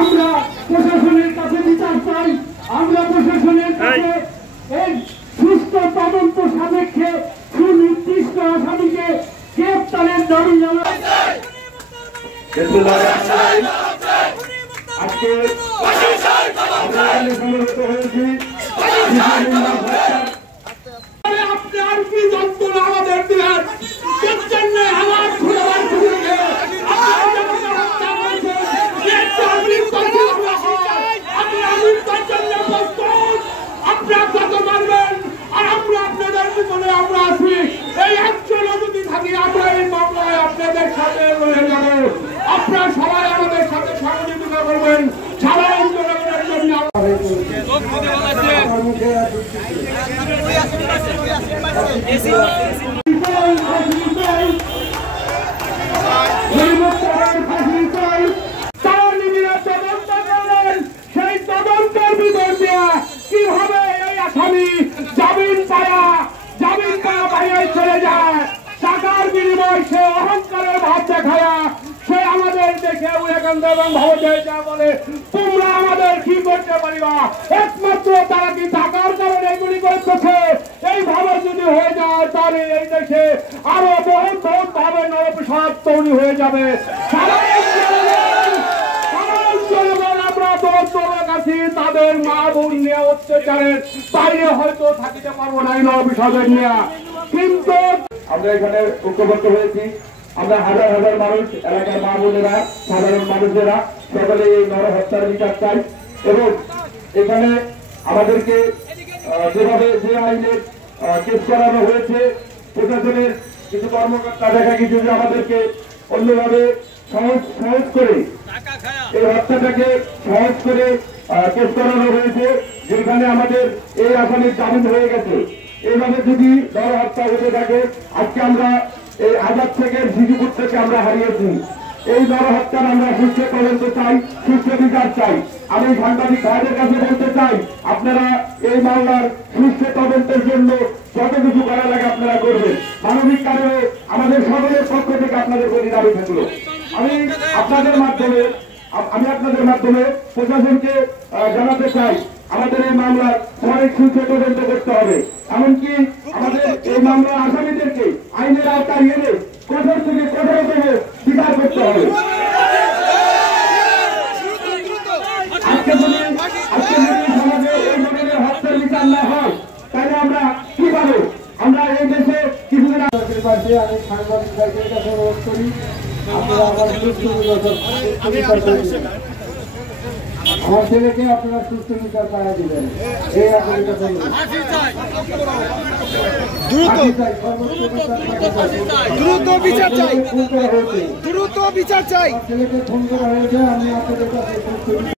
আমরা প্রশাসনের কাছে বিচার চাই। আমরা প্রশাসনের কাছে এই সুস্থ তদন্ত সাপেক্ষে সুনির্দিষ্ট আসামিকে গ্রেপ্তারের দাবি জানাই। আজকে সমবেত হয়েছি। আপনি আর কি যন্ত্রণা আমাদের দিলেন? আপনারা কত মারবেন আর আমরা আপনাদের জীবনে আমরা আছি। এই একজন যদি থাকি আমরা এই মামলায় আপনাদের সাথে রয়ে যাব। আপনারা সবাই আমাদের সাথে সহযোগিতা করবেন। সারা আন্দোলনের জন্য সেই তদন্তের বিরুদ্ধে কি হবে? এই আসামি জামিন পাওয়া বাইরে চলে যায়, টাকার বিনিময় সে অহংকারের ভাব দেখায়া সে আমাদের দেখে উড়েকান্ত এবং ভাবতে বলে তোমরা আমাদের কি করতে পারিবা? একমাত্র তারা কি টাকার কারণে এগুলি করতেছে। এইভাবে যদি হয়ে যায় তাহলে এই দেশে আরো বহুত ভাবে নরপ্রসাদ তৈরি হয়ে যাবে। তাদের মা বোন নিয়ে অত্যাচারের বাইরে হয়তো থাকিতে পারবো না এই নরপ্রসাদের নিয়ে। কিন্তু আমরা এখানে ঐক্যবদ্ধ হয়েছি। আমরা হাজার হাজার মানুষ, এলাকার মা বোনেরা, সাধারণ মানুষেরা সকলে এই নরহত্যার বিচার চাই। এবং এখানে আমাদেরকে যেভাবে যে আইনের কেস করানো হয়েছে, প্রশাসনের কিছু কর্মকর্তা দেখা গেছে যে আমাদেরকে অন্যভাবে সহজ করে এই হত্যাটাকে সহজ করে কেস করানো হয়েছে, যেখানে আমাদের এই আসামির জামিন হয়ে গেছে। এইভাবে যদি নরহত্যা হতে থাকে, আজকে আমরা এই আজাদ থেকে শিশুপুর থেকে আমরা হারিয়েছি। এই নরহত্যার আমরা সুস্থ তদন্ত চাই, সুস্থ বিচার চাই। আমি সাংবাদিক ভাইদের কাছে বলতে চাই, আপনারা এই মামলার সুস্থ তদন্তের জন্য যত কিছু করা লাগে আপনারা করবেন। মানবিক কারণে আমাদের সকলের পক্ষ থেকে আপনাদের প্রতি দাবি থাকলো। আমি আপনাদের মাধ্যমে প্রশাসনকে জানাতে চাই, আমাদের এই মামলার সঠিক সুস্থ তদন্ত করতে হবে। এমনকি আমাদের এই মামলার আসামিদেরকে আইনের আওতায় এনে কঠোর থেকে কঠোরতম বিচার করতে হবে। আজকে যদি সমাজে এই ধরনের হত্যার বিচার না হয় তাহলে আমরা কি পাবো? আমরা এই দেশে কিছুদিন আগে আমি সাংবাদিকদের কাছে অনুরোধ করি, আপনারা আমার ছেলেকে আপনারা সুস্থ বিচার পাওয়া দিবেন। এই দ্রুত বিচার চাই। ছেলেকে ফোন করা হয়েছে, আমি আপনাদের কাছে